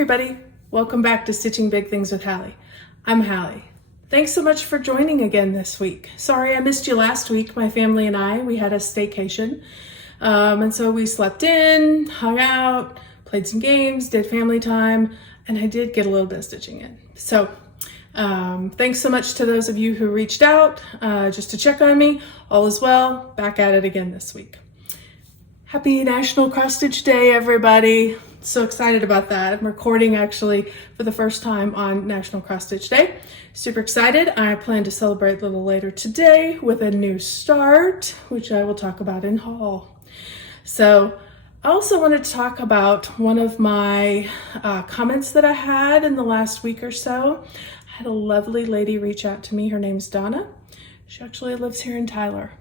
everybody, welcome back to Stitching Big Things with Hallie. I'm Hallie. Thanks so much for joining again this week. Sorry I missed you last week. My family and we had a staycation. And so we slept in, hung out, played some games, did family time, and I did get a little bit of stitching in. So thanks so much to those of you who reached out just to check on me. All is well, back at it again this week. Happy National Cross Stitch Day, everybody. So excited about that. I'm recording actually for the first time on National Cross Stitch Day. Super excited. I plan to celebrate a little later today with a new start, which I will talk about in haul. So I also wanted to talk about one of my comments that I had in the last week or so. I had a lovely lady reach out to me. Her name's Donna. She actually lives here in Tyler.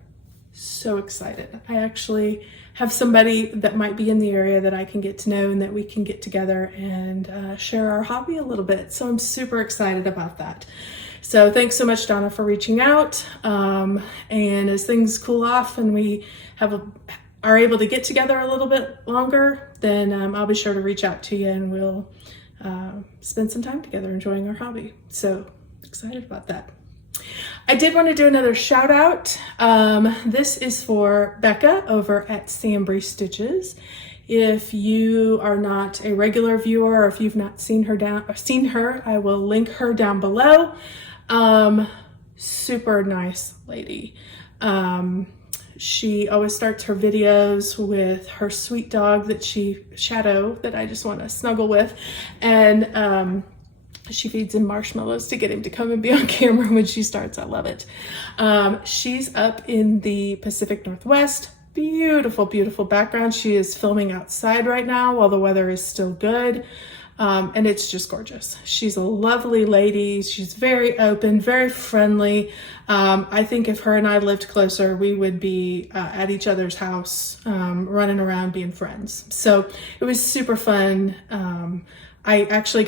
So excited. I actually have somebody that might be in the area that I can get to know and that we can get together and share our hobby a little bit. So I'm super excited about that. So thanks so much, Donna, for reaching out. And as things cool off and we are able to get together a little bit longer, then I'll be sure to reach out to you and we'll spend some time together enjoying our hobby. So excited about that. I did want to do another shout out. This is for Becca over at Sambry Stitches. If you are not a regular viewer or if you've not seen her, I will link her down below. Super nice lady. She always starts her videos with her sweet dog Shadow, that I just want to snuggle with. And she feeds him marshmallows to get him to come and be on camera when she starts. I love it. She's up in the Pacific Northwest. Beautiful, beautiful background. She is filming outside right now while the weather is still good. And it's just gorgeous. She's a lovely lady. She's very open, very friendly. I think if her and I lived closer, we would be at each other's house, running around being friends. So it was super fun. I actually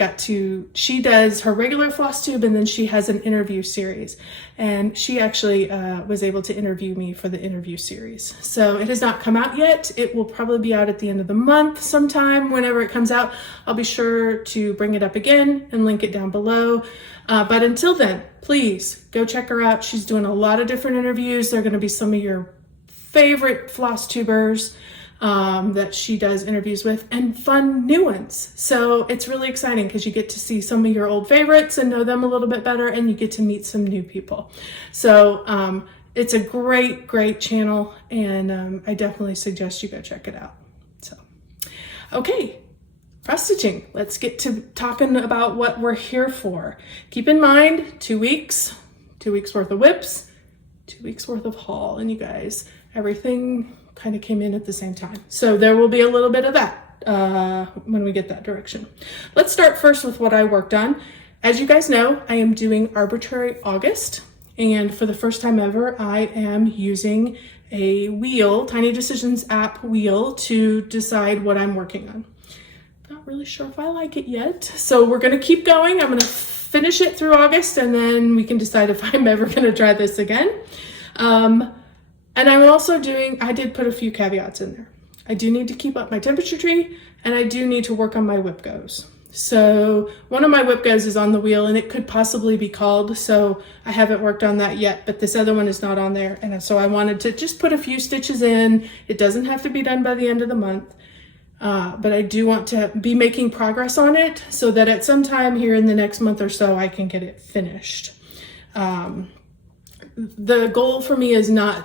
she does her regular floss tube and then she has an interview series. And she actually was able to interview me for the interview series. So it has not come out yet. It will probably be out at the end of the month sometime. Whenever it comes out, I'll be sure to bring it up again and link it down below. But until then, please go check her out. She's doing a lot of different interviews. They're going to be some of your favorite floss tubers that she does interviews with, and fun new ones. So it's really exciting because you get to see some of your old favorites and know them a little bit better, and you get to meet some new people. So it's a great, great channel, and I definitely suggest you go check it out. So, okay, cross stitching. Let's get to talking about what we're here for. Keep in mind, 2 weeks, 2 weeks worth of whips, 2 weeks worth of haul, and you guys, everything kind of came in at the same time. So there will be a little bit of that when we get that direction. Let's start first with what I worked on. As you guys know, I am doing Arbitrary August, and for the first time ever, I am using a wheel, Tiny Decisions app wheel, to decide what I'm working on. Not really sure if I like it yet, so we're gonna keep going. I'm gonna finish it through August, and then we can decide if I'm ever gonna try this again. And I'm also I did put a few caveats in there. I do need to keep up my temperature tree, and I do need to work on my whip goes. So one of my whip goes is on the wheel, and it could possibly be called, so I haven't worked on that yet, but this other one is not on there. And so I wanted to just put a few stitches in. It doesn't have to be done by the end of the month, but I do want to be making progress on it so that at some time here in the next month or so, I can get it finished. The goal for me is I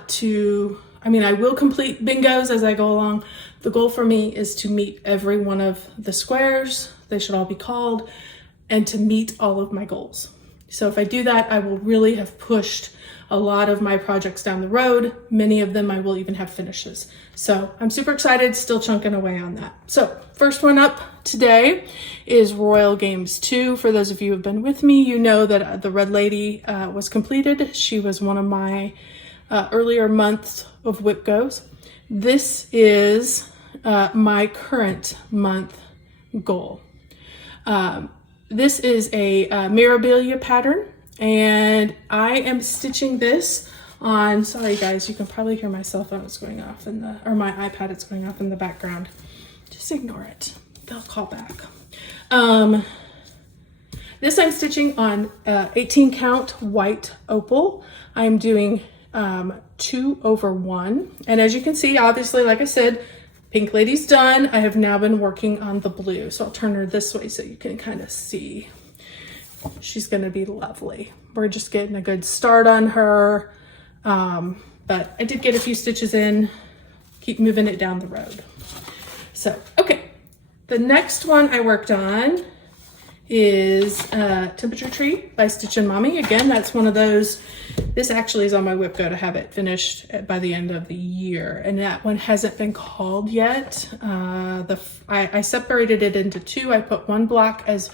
will complete bingos as I go along. The goal for me is to meet every one of the squares. They should all be called, and to meet all of my goals. So if I do that, I will really have pushed a lot of my projects down the road. Many of them I will even have finishes. So I'm super excited, still chunking away on that. So first one up today is Royal Games 2. For those of you who have been with me, you know that the Red Lady was completed. She was one of my earlier months of whip goes. This is my current month goal. This is a Mirabilia pattern, and I am stitching this on, sorry guys, you can probably hear my cell phone is going off or my iPad is going off in the background. Just ignore it. They'll call back. This I'm stitching on 18 count white opal. I'm doing 2/1. And as you can see, obviously, like I said, Pink Lady's done. I have now been working on the blue. So I'll turn her this way so you can kind of see. She's gonna be lovely. We're just getting a good start on her. But I did get a few stitches in, keep moving it down the road. So, okay. The next one I worked on is Temperature Tree by Stitchin Mommy. Again, that's one of those, this actually is on my whip go to have it finished by the end of the year. And that one hasn't been called yet. I separated it into two. I put one block as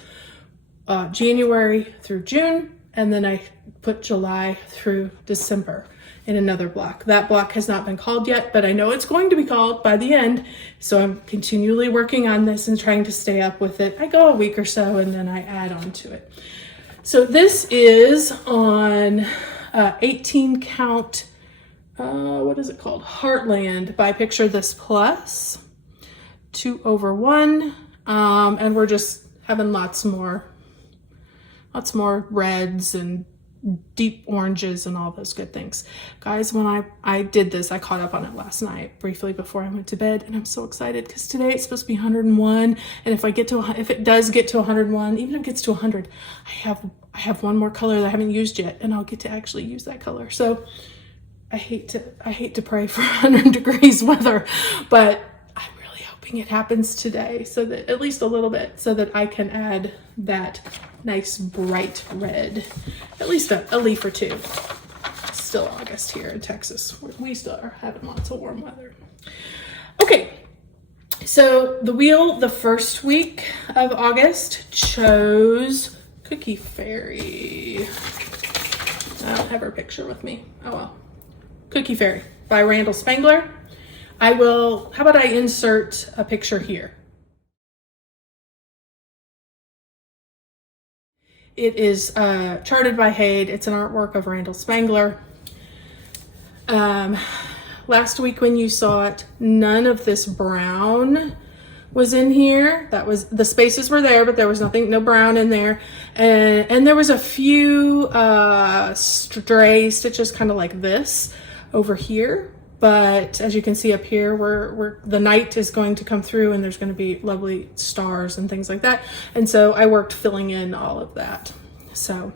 January through June, and then I put July through December in another block. That block has not been called yet, but I know it's going to be called by the end. So I'm continually working on this and trying to stay up with it. I go a week or so and then I add on to it. So this is on 18 count, what is it called? Heartland by Picture This Plus, 2/1. And we're just having lots more reds and deep oranges and all those good things. Guys, when I did this, I caught up on it last night briefly before I went to bed, and I'm so excited because today it's supposed to be 101. And if it does get to 101, even if it gets to 100, I have one more color that I haven't used yet, and I'll get to actually use that color. So I hate to pray for 100 degrees weather, but I'm really hoping it happens today, so that at least a little bit, so that I can add that nice bright red, at least a leaf or two. It's still August here in Texas. We still are having lots of warm weather. Okay, so the wheel the first week of August chose Cookie Fairy. I don't have her picture with me. Oh well. Cookie Fairy by Randal Spangler. How about I insert a picture here? It is charted by Haid. It's an artwork of Randal Spangler. Last week when you saw it, none of this brown was in here. The spaces were there, but there was no brown in there. And there was a few stray stitches kind of like this over here. But as you can see up here, the night is going to come through and there's going to be lovely stars and things like that. And so I worked filling in all of that. So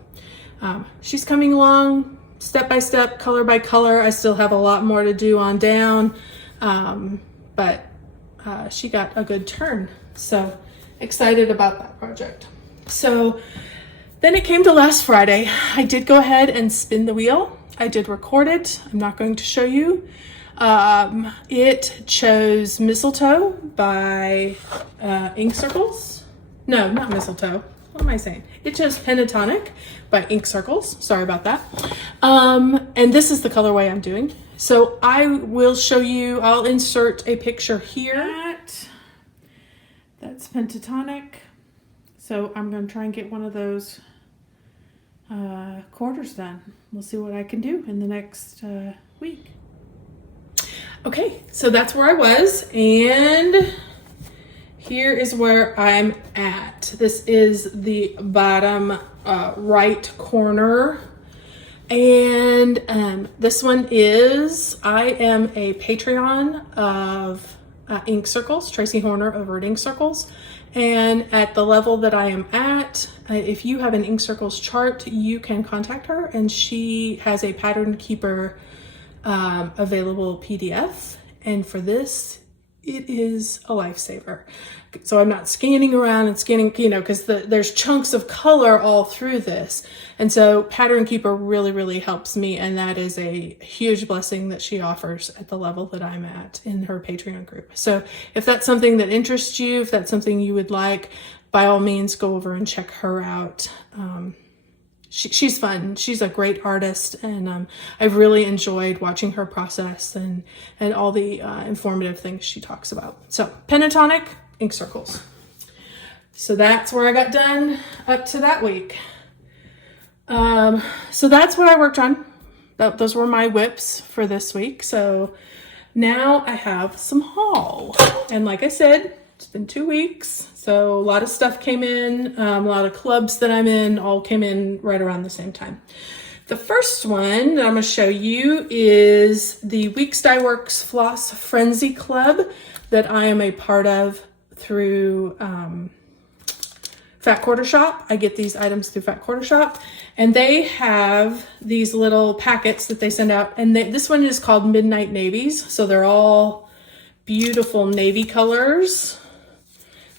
she's coming along step by step, color by color. I still have a lot more to do on down, but she got a good turn. So excited about that project. So then it came to last Friday. I did go ahead and spin the wheel. I did record it. I'm not going to show you. It chose Mistletoe by Ink Circles. No, not Mistletoe. What am I saying? It chose Pentatonic by Ink Circles. Sorry about that. And this is the colorway I'm doing. So I will show you, I'll insert a picture here. That's Pentatonic. So I'm going to try and get one of those quarters done. We'll see what I can do in the next week. Okay, so that's where I was, and here is where I'm at. This is the bottom right corner, and this one is, I am a Patreon of Ink Circles, Tracy Horner over at Ink Circles, and at the level that I am at, if you have an Ink Circles chart, you can contact her, and she has a Pattern Keeper available PDF, and for this it is a lifesaver. So I'm not scanning around and scanning, because there's chunks of color all through this, and so Pattern Keeper really helps me, and that is a huge blessing that she offers at the level that I'm at in her Patreon group. So if that's something that interests you, if that's something you would like, by all means go over and check her out. She's fun. She's a great artist, and I've really enjoyed watching her process and all the informative things she talks about. So Pentatonic, Ink Circles. So that's where I got done up to that week. So that's what I worked on. Those were my whips for this week. So now I have some haul. And like I said, It's been 2 weeks, so a lot of stuff came in. A lot of clubs that I'm in all came in right around the same time. The first one that I'm going to show you is the Weeks Dye Works Floss Frenzy Club that I am a part of through Fat Quarter Shop. I get these items through Fat Quarter Shop, and they have these little packets that they send out, and this one is called Midnight Navies, so they're all beautiful navy colors.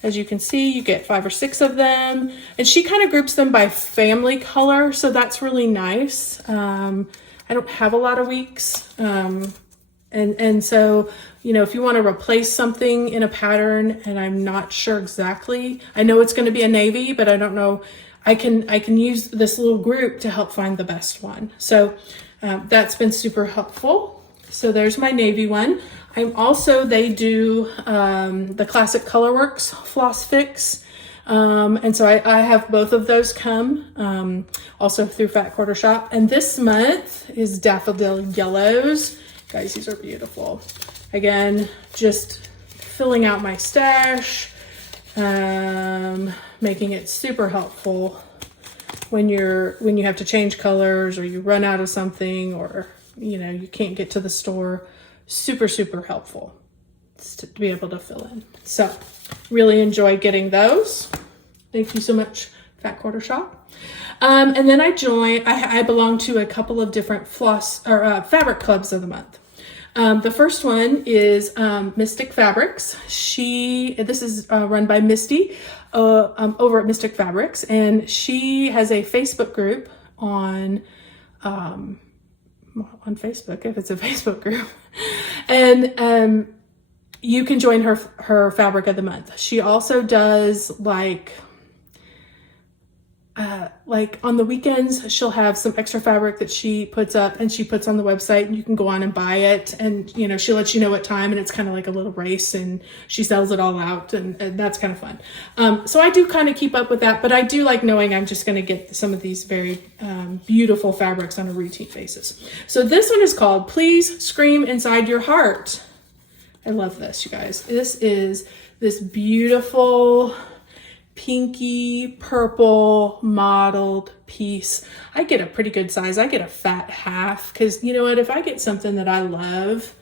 As you can see, you get 5 or 6 of them, and she kind of groups them by family color, so that's really nice. I don't have a lot of weeks, and so, you know, if you want to replace something in a pattern, and I'm not sure exactly, I know it's going to be a navy, but I don't know, I can use this little group to help find the best one. So that's been super helpful. So there's my navy one. I'm also, they do the Classic Colorworks Floss Fix. And so I have both of those come, also through Fat Quarter Shop. And this month is Daffodil Yellows. Guys, these are beautiful. Again, just filling out my stash, making it super helpful when you have to change colors, or you run out of something, or, you know, you can't get to the store. Super, super helpful to be able to fill in. So really enjoy getting those. Thank you so much, Fat Quarter Shop. And then I belong to a couple of different floss or fabric clubs of the month. The first one is Mystic Fabrics. This is run by Misty over at Mystic Fabrics, and she has a Facebook group on Facebook, if it's a Facebook group, and you can join her fabric of the month. She also does like on the weekends, she'll have some extra fabric that she puts up and she puts on the website, and you can go on and buy it, and, you know, she lets you know what time, and it's kind of like a little race, and she sells it all out, and that's kind of fun. So I do kind of keep up with that, but I do like knowing I'm just going to get some of these very beautiful fabrics on a routine basis. So this one is called Please Scream Inside Your Heart. I love this, you guys. This is this beautiful pinky purple mottled piece. I get a pretty good size. I get a fat half, because you know what, if I get something that I love,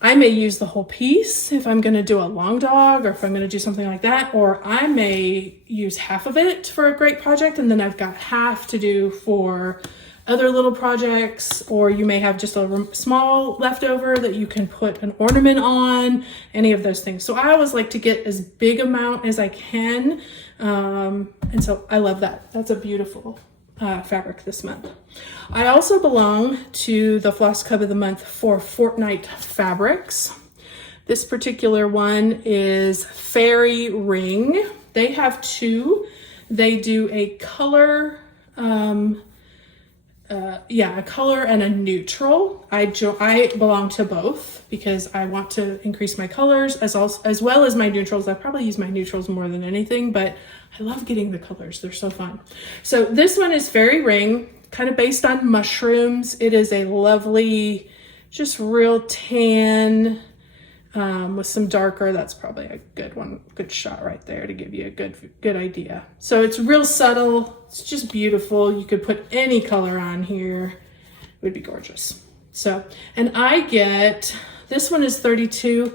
I may use the whole piece if I'm going to do a long dog, or if I'm going to do something like that, or I may use half of it for a great project, and then I've got half to do for other little projects, or you may have just a small leftover that you can put an ornament on, any of those things. So I always like to get as big amount as I can. And so I love that. That's a beautiful fabric this month. I also belong to the Floss Club of the Month for Fortnite Fabrics. This particular one is Fairy Ring. They have 2. They do a color, a color and a neutral. I belong to both because I want to increase my colors as well as my neutrals. I probably use my neutrals more than anything, but I love getting the colors. They're so fun. So this one is Fairy Ring, kind of based on mushrooms. It is a lovely, just real tan, with some darker. That's probably a good shot right there to give you a good idea. So it's real subtle. It's just beautiful. You could put any color on here. It would be gorgeous. So, and I get, this one is 32.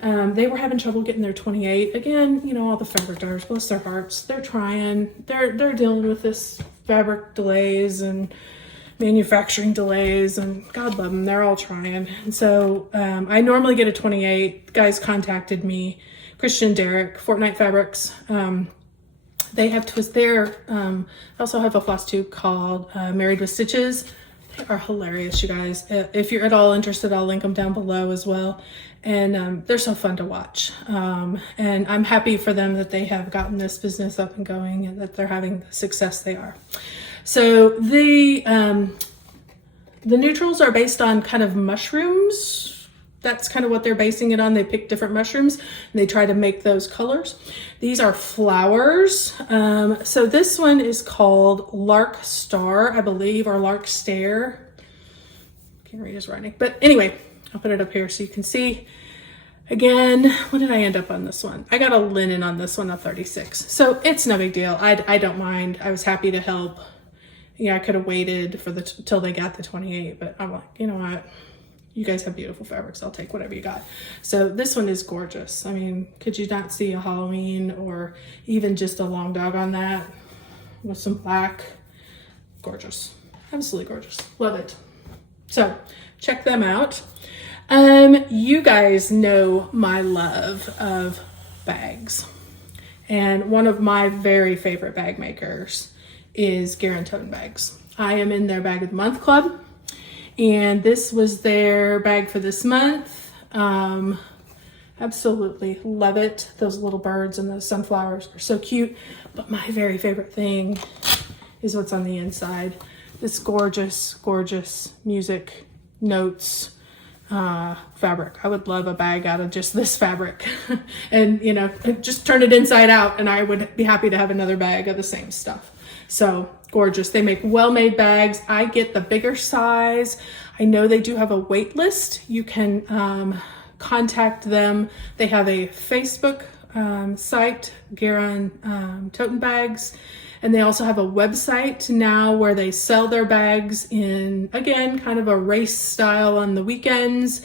They were having trouble getting their 28. Again, you know, all the fabric dyers, bless their hearts. They're trying. They're dealing with this fabric delays and manufacturing delays, and God love them, they're all trying. And so I normally get a 28. Guys contacted me, Christian and Derek, Fortnite Fabrics. They have twist there. I also have a floss tube called Married with Stitches. They are hilarious, you guys. If you're at all interested, I'll link them down below as well. And they're so fun to watch. And I'm happy for them that they have gotten this business up and going, and that they're having the success they are. So the neutrals are based on kind of mushrooms. That's kind of what they're basing it on. They pick different mushrooms and they try to make those colors. These are flowers. So this one is called Lark Star, I believe, or Lark Star. Can't read his writing, but anyway, I'll put it up here so you can see. Again, what did I end up on this one? I got a linen on this one, a 36. So it's no big deal. I don't mind. I was happy to help. Yeah, I could have waited for till they got the 28, but I'm like, you know what? You guys have beautiful fabrics. I'll take whatever you got. So this one is gorgeous. I mean, could you not see a Halloween or even just a long dog on that with some black? Gorgeous. Absolutely gorgeous. Love it. So check them out. You guys know my love of bags. And one of my very favorite bag makers is Garenton Bags. I am in their Bag of the Month club, and this was their bag for this month. Absolutely love it. Those little birds and those sunflowers are so cute. But my very favorite thing is what's on the inside. This gorgeous, gorgeous music notes fabric. I would love a bag out of just this fabric and, you know, just turn it inside out, and I would be happy to have another bag of the same stuff. So gorgeous. They make well-made bags. I get the bigger size. I know they do have a wait list. You can contact them. They have a Facebook site, Garenton Bags. And they also have a website now where they sell their bags in, again, kind of a race style on the weekends.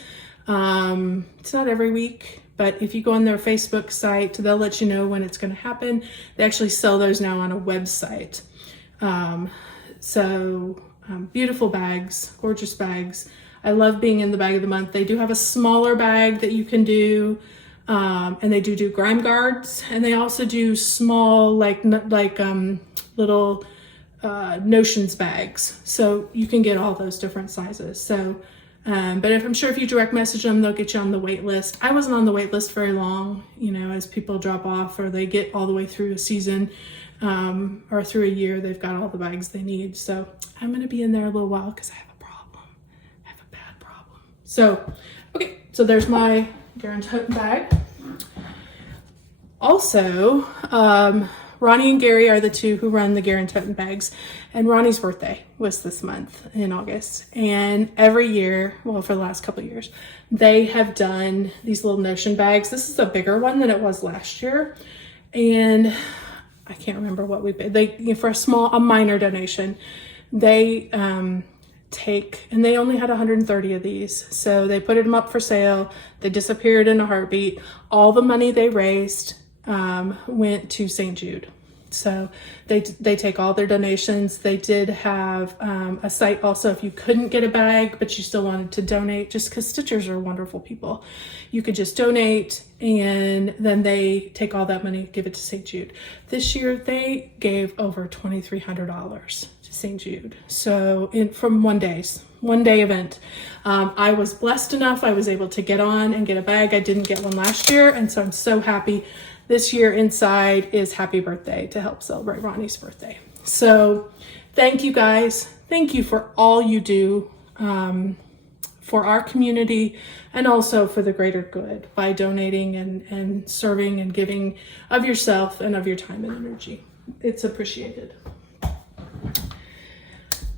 It's not every week, but if you go on their Facebook site, they'll let you know when it's going to happen. They actually sell those now on a website. Beautiful bags, gorgeous bags. I love being in the Bag of the Month. They do have a smaller bag that you can do. And they do grime guards, and they also do small little notions bags, so you can get all those different sizes. So but I'm sure if you direct message them, they'll get you on the wait list. I wasn't on the wait list very long, you know, as people drop off or they get all the way through a season or through a year, they've got all the bags they need. So I'm going to be in there a little while because I have a problem. I have a bad problem. So okay, so there's my Garenton bag. Also, Ronnie and Gary are the two who run the Garenton Bags, and Ronnie's birthday was this month in August. And every year, well, for the last couple of years, they have done these little notion bags. This is a bigger one than it was last year, and I can't remember what we paid. They, for a minor donation, they take, and they only had 130 of these, so they put them up for sale. They disappeared in a heartbeat. All the money they raised went to St. Jude. So they take all their donations. They did have a site also if you couldn't get a bag but you still wanted to donate, just because stitchers are wonderful people. You could just donate, and then they take all that money, give it to St. Jude. This year they gave over $2,300 to St. Jude. So from one day event. I was blessed enough, I was able to get on and get a bag. I didn't get one last year, and so I'm so happy. This year inside is happy birthday to help celebrate Ronnie's birthday. So thank you guys. Thank you for all you do for our community and also for the greater good by donating and serving and giving of yourself and of your time and energy. It's appreciated.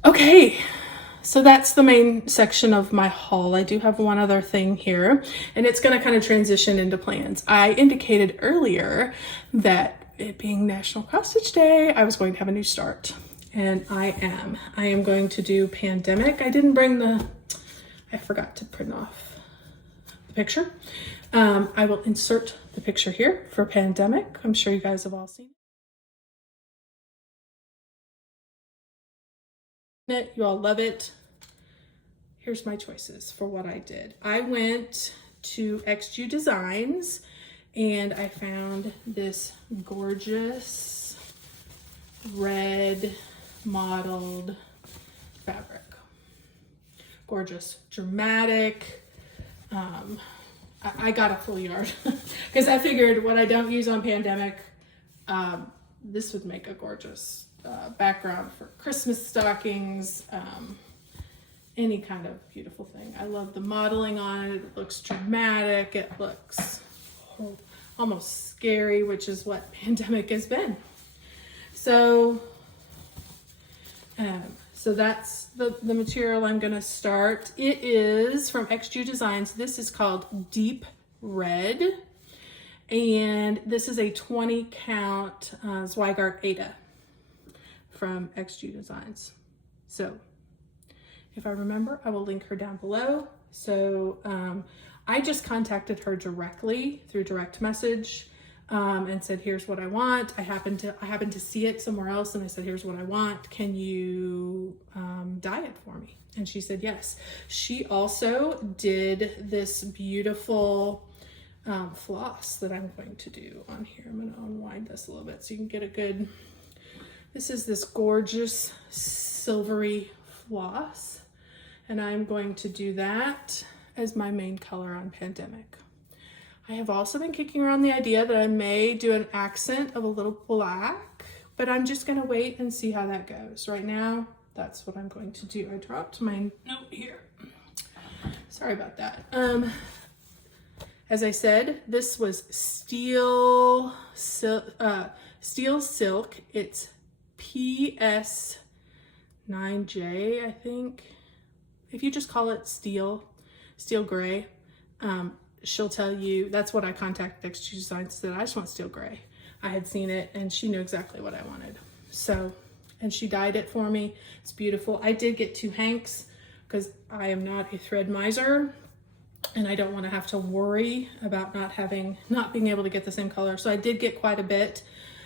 Okay. So that's the main section of my haul. I do have one other thing here, and it's going to kind of transition into plans. I indicated earlier that it being National Cross Stitch Day, I was going to have a new start, and I am going to do Pandemic. I forgot to print off the picture. I will insert the picture here for Pandemic. I'm sure you guys have all seen it. You all love it. Here's my choices for what I did. I went to XG Designs and I found this gorgeous red mottled fabric. Gorgeous, dramatic. I got a full yard because I figured what I don't use on Pandemic, this would make a gorgeous background for Christmas stockings, any kind of beautiful thing. I love the modeling on it. It looks dramatic. It looks almost scary, which is what Pandemic has been. So that's the material I'm going to start. It is from XG Designs. This is called Deep red. And this is a 20 count Zweigart Ada from XG Designs. So if I remember, I will link her down below. So I just contacted her directly through direct message and said, here's what I want. I happened to see it somewhere else, and I said, here's what I want. Can you dye it for me? And she said yes. She also did this beautiful floss that I'm going to do on here. I'm going to unwind this a little bit so you can get a good, this is this gorgeous silvery floss, and I'm going to do that as my main color on Pandemic. I have also been kicking around the idea that I may do an accent of a little black, but I'm just going to wait and see how that goes. Right now, that's what I'm going to do. I dropped my note here. Sorry about that. As I said, this was steel silk. It's PS9J, I think. If you just call it steel gray, she'll tell you. That's what I contacted XG Designs, said I just want steel gray. I had seen it and she knew exactly what I wanted. So, and she dyed it for me. It's beautiful. I did get 2 hanks because I am not a thread miser, and I don't want to have to worry about not being able to get the same color. So I did get quite a bit,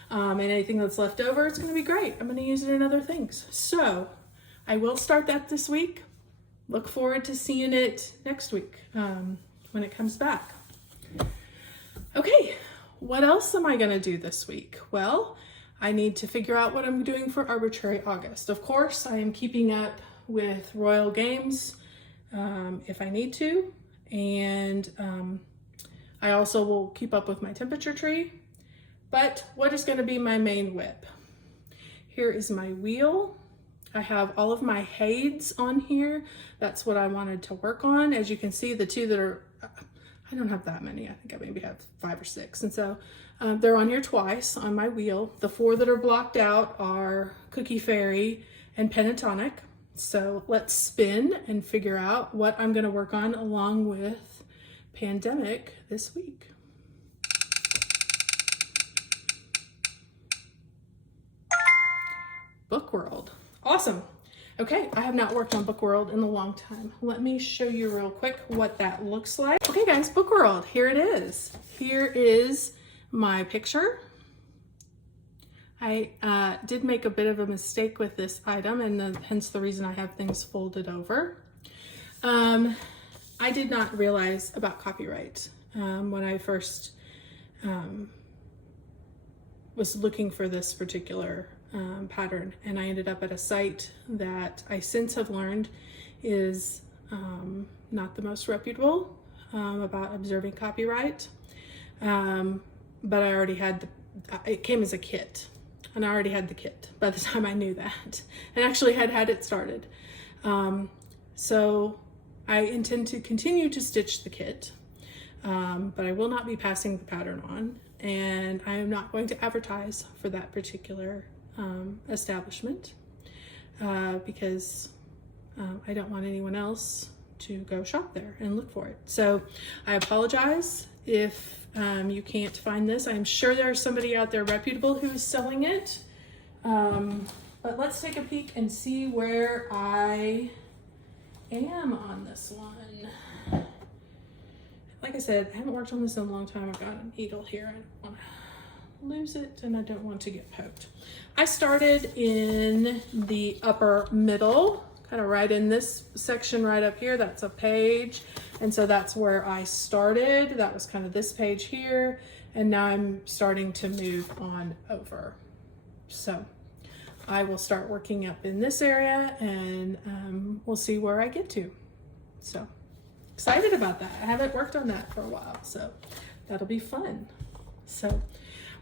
and anything that's left over, it's going to be great. I'm going to use it in other things. So I will start that this week. Look forward to seeing it next week when it comes back. Okay, what else am I going to do this week? Well, I need to figure out what I'm doing for Arbitrary August. Of course, I am keeping up with Royal Games if I need to. And I also will keep up with my temperature tree. But what is going to be my main whip? Here is my wheel. I have all of my heids on here. That's what I wanted to work on. As you can see, the 2 that are, I don't have that many. I think I maybe have 5 or 6. And so they're on here twice on my wheel. The 4 that are blocked out are Cookie Fairy and Pentatonic. So let's spin and figure out what I'm going to work on along with Pandemic this week. Book World. Awesome. Okay, I have not worked on Book World in a long time. Let me show you real quick what that looks like. Okay guys, Book World, here it is. Here is my picture. I did make a bit of a mistake with this item, and hence the reason I have things folded over. I did not realize about copyright when I first was looking for this particular pattern, and I ended up at a site that I since have learned is not the most reputable about observing copyright, but I already had it came as a kit. And I already had the kit by the time I knew that, and actually had it started. So I intend to continue to stitch the kit, but I will not be passing the pattern on, and I am not going to advertise for that particular establishment because I don't want anyone else to go shop there and look for it. So I apologize if you can't find this. I'm sure there's somebody out there reputable who is selling it. But let's take a peek and see where I am on this one. Like I said, I haven't worked on this in a long time. I've got an eagle here. I don't want to lose it, and I don't want to get poked. I started in the upper middle, kind of right in this section right up here. That's a page. And so that's where I started. That was kind of this page here. And now I'm starting to move on over. So I will start working up in this area, and we'll see where I get to. So excited about that. I haven't worked on that for a while, so that'll be fun. So,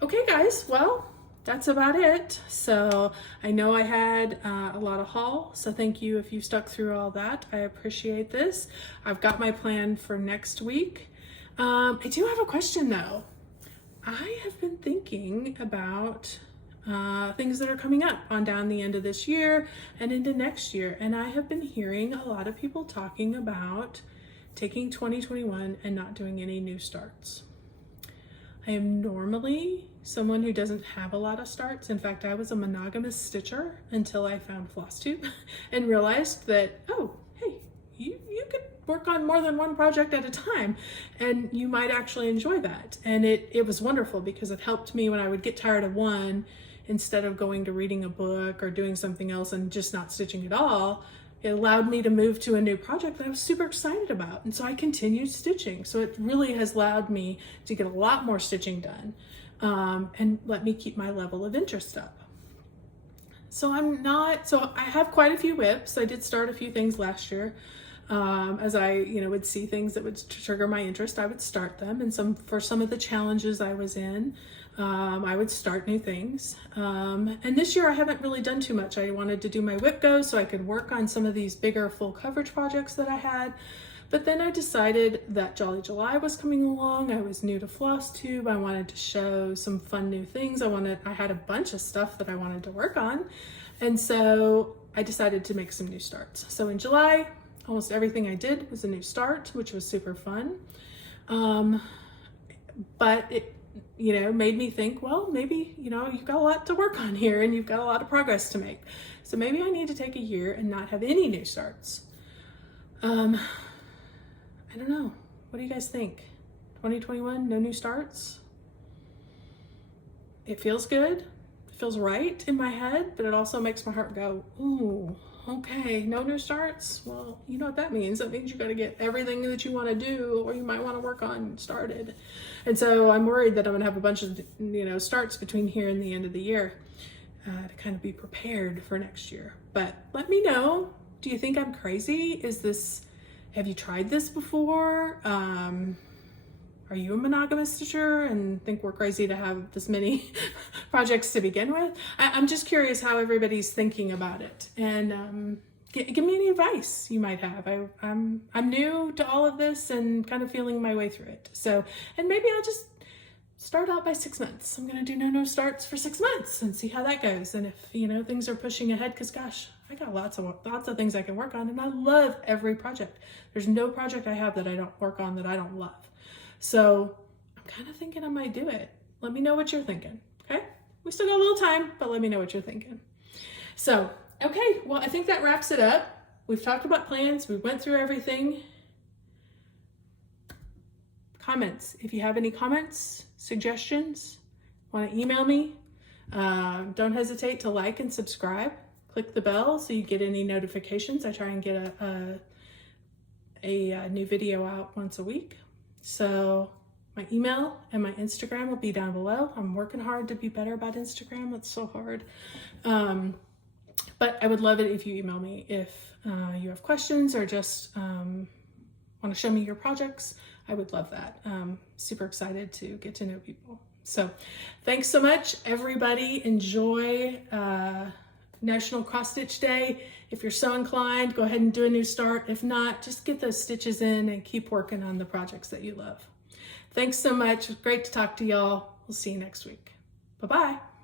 okay guys, well, that's about it. So I know I had a lot of haul, so thank you if you stuck through all that. I appreciate this. I've got my plan for next week. I do have a question though. I have been thinking about things that are coming up on down the end of this year and into next year, and I have been hearing a lot of people talking about taking 2021 and not doing any new starts. I am normally someone who doesn't have a lot of starts. In fact, I was a monogamous stitcher until I found Floss Tube and realized that, oh, hey, you could work on more than one project at a time, and you might actually enjoy that. And it was wonderful because it helped me when I would get tired of one, instead of going to reading a book or doing something else and just not stitching at all. It allowed me to move to a new project that I was super excited about. And so I continued stitching. So it really has allowed me to get a lot more stitching done, and let me keep my level of interest up. So I have quite a few whips. I did start a few things last year. As I, would see things that would trigger my interest, I would start them. And for some of the challenges I was in, I would start new things. And this year I haven't really done too much. I wanted to do my whip go so I could work on some of these bigger full coverage projects that I had. But then I decided that Jolly July was coming along. I was new to Floss Tube. I wanted to show some fun new things. I had a bunch of stuff that I wanted to work on. And so I decided to make some new starts. So in July, almost everything I did was a new start, which was super fun. But it, made me think, well, maybe, you've got a lot to work on here and you've got a lot of progress to make. So maybe I need to take a year and not have any new starts. I don't know. What do you guys think? 2021, no new starts? It feels good. It feels right in my head, but it also makes my heart go, ooh, okay, no new starts? Well, you know what that means. That means you got to get everything that you want to do or you might want to work on started. And so I'm worried that I'm going to have a bunch of, starts between here and the end of the year to kind of be prepared for next year. But let me know. Do you think I'm crazy? Have you tried this before? Are you a monogamous stitcher and think we're crazy to have this many projects to begin with? I'm just curious how everybody's thinking about it, and give me any advice you might have. I'm new to all of this and kind of feeling my way through it. So, and maybe I'll just start out by 6 months. I'm gonna do no starts for 6 months and see how that goes. And if things are pushing ahead, because gosh, I got lots of things I can work on, and I love every project. There's no project I have that I don't work on that I don't love. So I'm kind of thinking I might do it. Let me know what you're thinking, okay? We still got a little time, but let me know what you're thinking. So, okay, well, I think that wraps it up. We've talked about plans. We went through everything. Comments. If you have any comments, suggestions, want to email me, don't hesitate to like and subscribe. Click the bell so you get any notifications. I try and get a new video out once a week. So my email and my Instagram will be down below. I'm working hard to be better about Instagram. It's so hard. But I would love it if you email me if you have questions or just want to show me your projects. I would love that. Super excited to get to know people. So thanks so much, everybody. Enjoy National Cross Stitch Day. If you're so inclined, go ahead and do a new start. If not, just get those stitches in and keep working on the projects that you love. Thanks so much. Great to talk to y'all. We'll see you next week. Bye-bye.